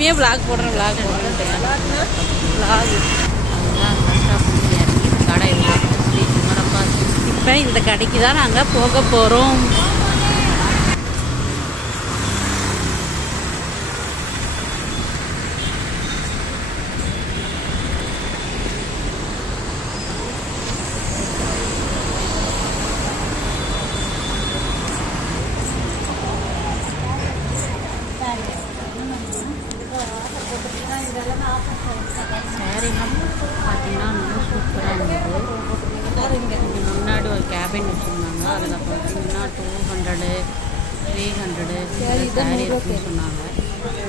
எல்லாமே விளாக் போடுறேன் விளாக் அதுதான் ஃபஸ்ட் ஆஃப் இறங்கி இந்த கடை ஸ்ரீ குமரப்பா. இப்போ இந்த கடைக்கு தான் நாங்கள் போக போகிறோம். சேரீலாம் பார்த்தீங்கன்னா ரொம்ப சூப்பராக இருந்தது. இங்கே முன்னாடி ஒரு கேபின் வச்சுருந்தாங்க. அதில் பார்த்தீங்கன்னா 200 300 சேரீ இருக்குன்னு சொன்னாங்க.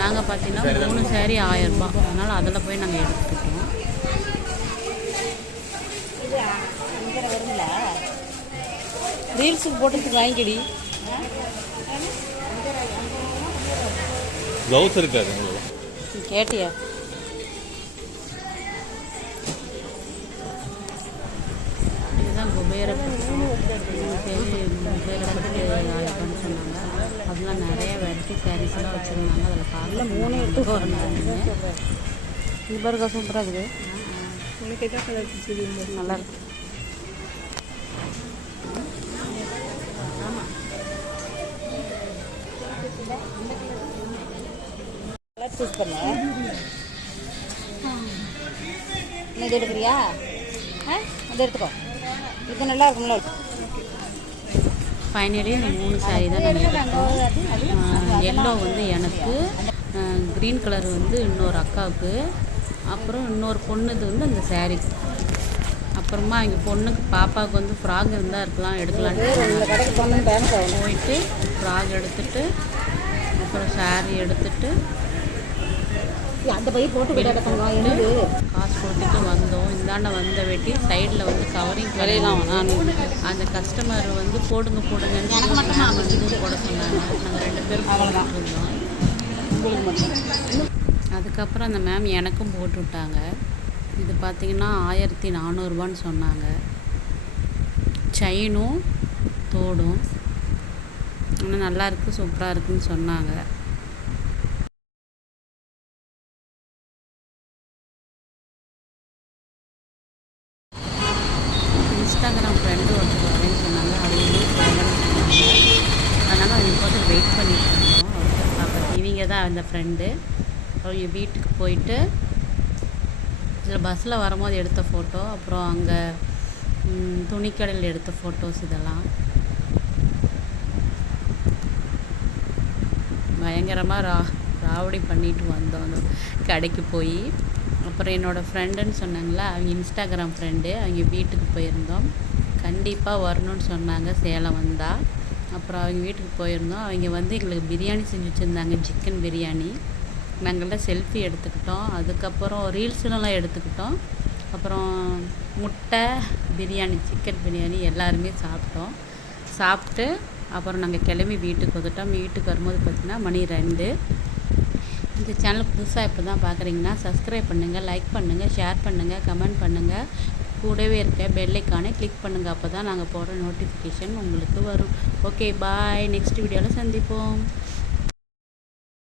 நாங்கள் பார்த்தீங்கன்னா 3 சேரீ 1000 ரூபா. அதனால் அதில் போய் நாங்கள் எடுத்துக்கிட்டோம். ரீல்ஸுக்கு போட்டு வாங்கிக்கடி. ப்ளவுஸ் இருக்காது கேட்டியா? இதுதான் குபேரப்பட்டு சொன்னாங்க. அதெல்லாம் நிறைய வெரைட்டி சாரீஸ்லாம் வச்சுருந்தாங்க. அதில் பார்க்கல 3 எடுத்து வரணும். இது சூப்பராக இருக்குது. நல்லா இருக்கு. சூஸ் பண்ண இது எடுக்கிறியா? அது எடுத்துக்கோ. இது நல்லா இருக்கும்ல. ஃபைனலி இந்த 3 சாரீ தான் நாங்கள் எடுத்தோம். எல்லோ வந்து எனக்கு, க்ரீன் கலர் வந்து இன்னொரு அக்காவுக்கு, அப்புறம் இன்னொரு பொண்ணுது வந்து அந்த சாரீ. அப்புறமா எங்கள் பொண்ணுக்கு பாப்பாவுக்கு வந்து ஃப்ராக் இருந்தால் இருக்கலாம் எடுக்கலான்ட்டு போயிட்டு ஃப்ராக் எடுத்துட்டு அப்புறம் சாரீ எடுத்துட்டு அந்த பைய போட்டு காசு கொடுத்துட்டு வந்தோம். இந்தாண்ட வந்த வெட்டி சைடில் வந்து கவரிங் கரையலாம். அந்த கஸ்டமர் வந்து போடுங்க போடுங்கன்னு வந்து போட சொன்னாங்க. நாங்கள் 2 பேரும் போட்டுருந்தோம். அதுக்கப்புறம் அந்த மேம் எனக்கும் போட்டு விட்டாங்க. இது பார்த்திங்கன்னா 1400 ரூபான்னு சொன்னாங்க. செயினும் தோடும். ஆனால் நல்லாயிருக்கு, சூப்பராக இருக்குதுன்னு சொன்னாங்க. இன்ஸ்டாகிராம் ஃப்ரெண்டு ஒருத்தர் வரேன்னு சொன்னாங்க. அவங்க சொன்னாங்க. அதனால் அவங்க கொஞ்சம் வெயிட் பண்ணிட்டு இருந்தோம். அவருக்கு இவங்க தான் அந்த ஃப்ரெண்டு. அவங்க வீட்டுக்கு போயிட்டு இதில் பஸ்ஸில் வரும்போது எடுத்த ஃபோட்டோ, அப்புறம் அங்கே துணிக்கடையில் எடுத்த ஃபோட்டோஸ் இதெல்லாம் பயங்கரமாக ராவடி பண்ணிட்டு வந்தோம் அந்த கடைக்கு போய். அப்புறம் என்னோடய ஃப்ரெண்டுன்னு சொன்னாங்களா, அவங்க இன்ஸ்டாகிராம் ஃப்ரெண்டு, அவங்க வீட்டுக்கு போயிருந்தோம். கண்டிப்பாக வரணும்னு சொன்னாங்க சேலம் வந்தால். அப்புறம் அவங்க வீட்டுக்கு போயிருந்தோம். அவங்க வந்து எங்களுக்கு பிரியாணி செஞ்சு வச்சுருந்தாங்க, சிக்கன் பிரியாணி. நாங்கள்லாம் செல்ஃபி எடுத்துக்கிட்டோம். அதுக்கப்புறம் ரீல்ஸ்லாம் எடுத்துக்கிட்டோம். அப்புறம் முட்டை பிரியாணி, சிக்கன் பிரியாணி எல்லாருமே சாப்பிட்டோம். சாப்பிட்டு அப்புறம் நாங்கள் கிளம்பி வீட்டுக்கு வந்துட்டோம். வீட்டுக்கு வரும்போது பார்த்திங்கன்னா மணி 2. இந்த சேனல் புதுசாக இப்போ தான் பார்க்குறீங்கன்னா சப்ஸ்கிரைப் பண்ணுங்கள், லைக் பண்ணுங்கள், ஷேர் பண்ணுங்கள், கமெண்ட் பண்ணுங்கள். கூடவே இருக்க பெல் ஐக்கானை கிளிக் பண்ணுங்கள். அப்போ தான் நாங்கள் போடுற நோட்டிஃபிகேஷன் உங்களுக்கு வரும். ஓகே, பாய். நெக்ஸ்ட் வீடியோவில் சந்திப்போம்.